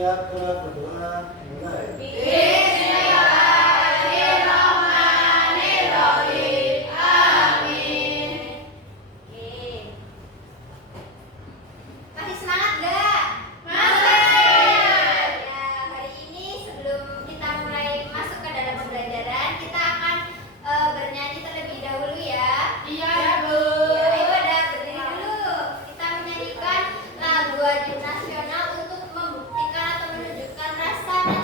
siap sudah berdoa mulai. Bismillahirrahmanirrahim. Amin. Oke. Masih semangat gak? Masih. Ya, hari ini sebelum kita mulai masuk ke dalam pembelajaran, kita akan bernyanyi terlebih dahulu ya. Iya, Bu. Ya, ayo pada berdiri dulu. Kita menyanyikan lagu wajib nasional untuk membuktikan atau menunjukkan rasa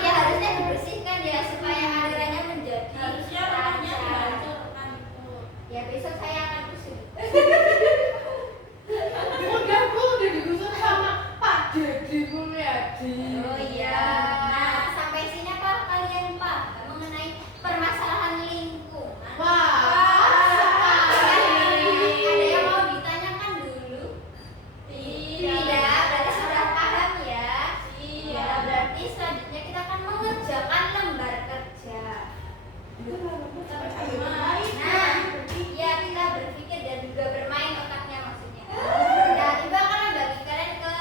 Ya harusnya dibersihkan ya supaya alirannya menjadi Harusnya rumahnya lancar. dihancurkan itu. Ya besok saya akan bersih. Udah Bu, udah digusur sama Pak Dedi Mulyadi. Oh iya. Nah, sampai sini apa kalian paham mengenai permasalahan lingkungan? Ada yang mau ditanyakan dulu? Tidak, berarti sudah paham ya. Ya, berarti selanjutnya kita akan mengerjakan lembar kerja. Nah, ya kita berpikir dan juga bermain otaknya maksudnya. Nah, Ibu akan membagi kalian ke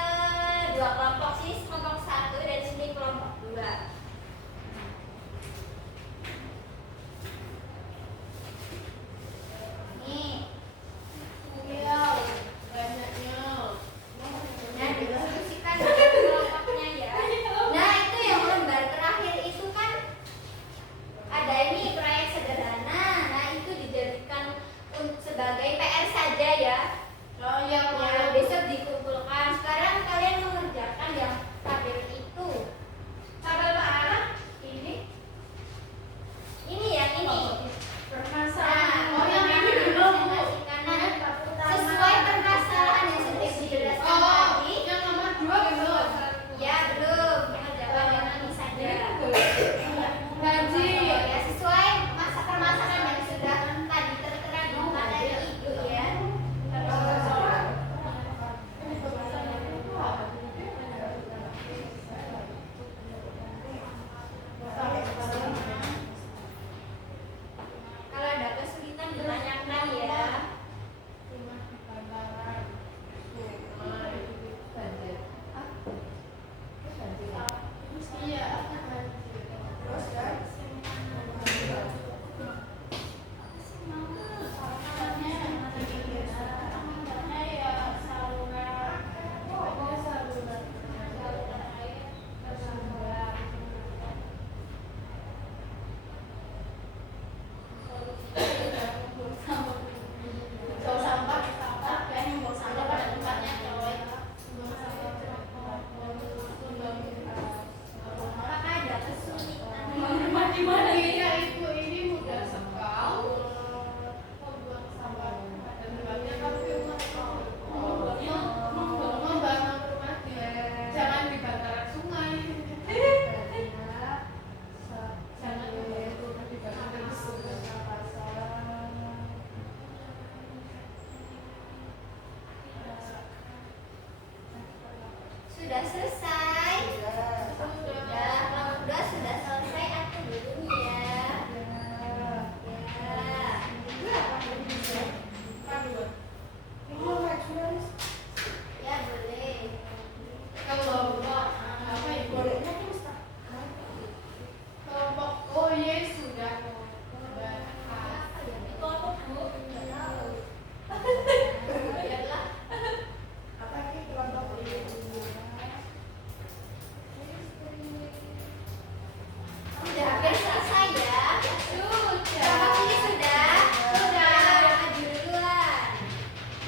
dua kelompok, sini kelompok 1 dan sini kelompok 2. Nih, Banyaknya. nah diskusikan dengan kelompoknya ya. Nah, itu yang lembar terakhir itu kan ada ini proyek sederhana. Nah, itu dijadikan sebagai PR saja ya. Oh iya, Ya, besok dikumpulkan. Sekarang kalian mengerjakan yang tabel itu. tabel mana? Ini yang ini. Permasalahan. Nah, Oh, yang ini belum Bu. presentasikan. Nah, sesuai permasalahan yang sudah dijelaskan Oh, tadi. yang nomor 2 belum. Ya, belum. Mengerjakan yang ini saja. Gaji. Ya, sesuai masa permasalahan yang sudah tadi tertera di materi itu ya. Kalau ada kesulitan ditanyakan ya. Iya. Terus kan? Apakah ada kesulitan? Di mana ya Ibu, ini mudah sekali membuang sampah dan tempatnya tapi membangun rumah jangan di bantaran sungai. Jangan rumah di bantaran sungai. Sudah selesai? Sudah. Kalau udah sudah selesai aku dulu nih ya. Ya, boleh. Kelompok apa Ibu? Kelompok oh iya sudah. Itu apa, Bu? Nggak tahu. Biarlah. Apa ini kelompok ini? Sudah hampir selesai ya? Sudah. Kelompok ini sudah? Sudah. Maju duluan.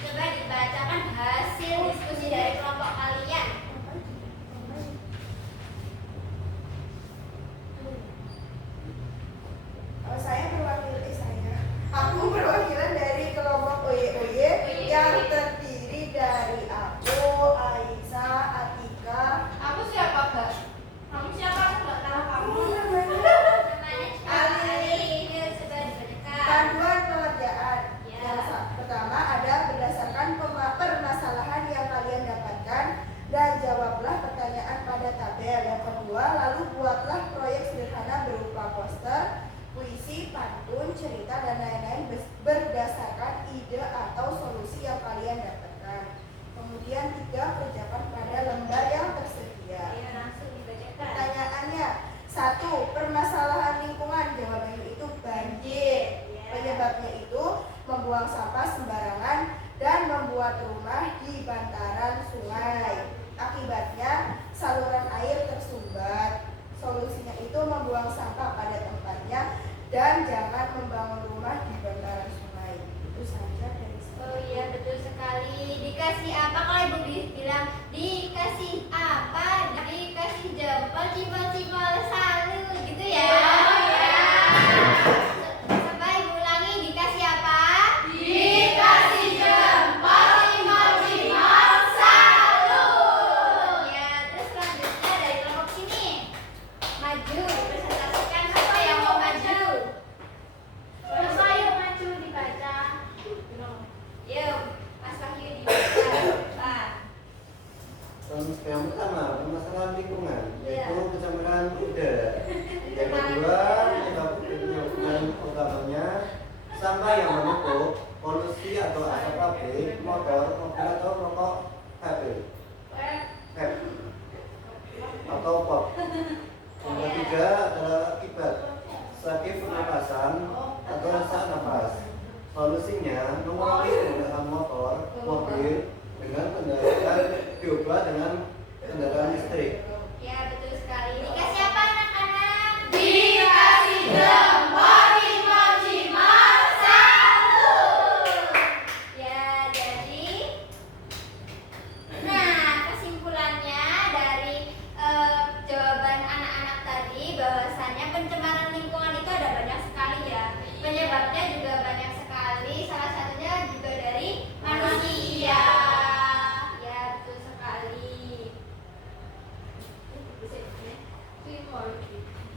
Coba dibacakan hasil diskusi dari kelompok kalian. Oh, saya mewakili saya. Aku perwakilan dari kelompok OYOY yang terdiri dari aku, Aisyah, Atika. Aku siapa, Kak? Kamu siapa? Aku nggak tahu kamu. Namanya Ali. Yuk, coba dibacakan. Panduan pengerjaan. Ya. Yang pertama ada berdasarkan permasalahan yang kalian dapatkan dan jawablah pertanyaan pada tabel. Yang kedua, lalu buatlah proyek sederhana berupa poster, puisi, pantun, cerita dan lain-lain berdasarkan ide atau solusi yang kalian dapatkan. Kemudian 3, kerjakan pada lembar yang tersedia. Ayo langsung dibacakan. Pertanyaannya, 1. Permasalahan lingkungan. Jawabannya itu banjir. Penyebabnya itu membuang sampah sembarangan dan membuat rumah di bantaran sungai. Akibatnya saluran air tersumbat. Solusinya itu membuang sampah pada tempatnya dan jangan membangun rumah di bantaran sungai. Itu saja dari saya. Oh iya, betul sekali. Dikasih apa kalau Ibu bilang? Dikasih apa? Dikasih jempol, cipol, cipol, politik.